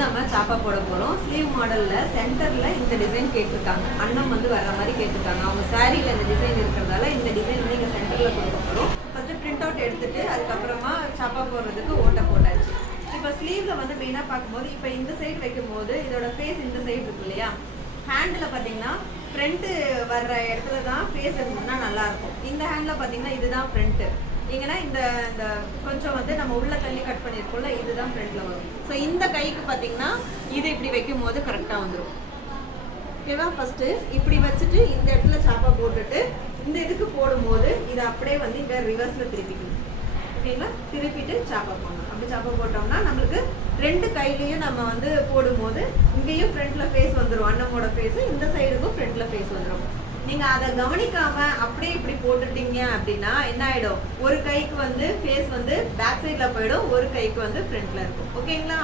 நம்ம சாப்பா போட போகிறோம் ஸ்லீவ் மாடலில் சென்டரில் இந்த டிசைன் கேட்டிருக்காங்க. அண்ணன் வந்து வர்ற மாதிரி கேட்டிருக்காங்க. அவங்க சாரியில் இந்த டிசைன் இருக்கிறதால இந்த டிசைன் வந்து இங்கே சென்டரில் கொடுக்க போகிறோம் ஃபஸ்ட்டு பிரிண்ட் அவுட் எடுத்துட்டு அதுக்கப்புறமா சாப்பா போடுறதுக்கு ஓட்டை போட்டாச்சு. இப்போ ஸ்லீவில் வந்து மெயினாக பார்க்கும்போது இப்போ இந்த சைடு வைக்கும்போது இதோட ஃபேஸ் இந்த சைடு இருக்கு இல்லையா? ஹேண்டில் பார்த்தீங்கன்னா ஃப்ரண்ட்டு வர்ற இடத்துல தான் ஃபேஸ் இருந்ததுன்னா நல்லா இருக்கும். இந்த ஹேண்டில் பார்த்தீங்கன்னா இதுதான் ஃப்ரண்ட்டு நீங்கன்னா இந்த இந்த கொஞ்சம் வந்து நம்ம உள்ள தள்ளி கட் பண்ணியிருக்கோம்ல இதுதான் ஃப்ரண்ட்ல வரும். ஸோ இந்த கைக்கு பார்த்தீங்கன்னா இது இப்படி வைக்கும் போது கரெக்டாக வந்துடும் ஓகேவா ஃபர்ஸ்ட் இப்படி வச்சுட்டு இந்த இடத்துல சாப்பா போட்டுட்டு இந்த இதுக்கு போடும்போது இதை அப்படியே வந்து இங்க ரிவர்ஸ்ல திருப்பிக்கணும். ஓகேங்களா திருப்பிட்டு சாப்பா போடணும். அப்படி சாப்பா போட்டோம்னா நம்மளுக்கு ரெண்டு கையிலையும் நம்ம வந்து போடும்போது இங்கேயும் ஃப்ரண்ட்ல ஃபேஸ் வந்துடும் அண்ணமோட ஃபேஸ் இந்த சைடுக்கும் ஃப்ரண்ட்ல ஃபேஸ் வந்துடும் நீங்கள் அதை கவனிக்காமல் அப்படியே இப்படி போட்டுட்டீங்க அப்படின்னா என்ன ஆயிடும்? ஒரு கைக்கு வந்து ஃபேஸ் வந்து பேக் சைட்ல போயிடும் ஒரு கைக்கு வந்து ஃப்ரண்ட்ல இருக்கும். ஓகேங்களா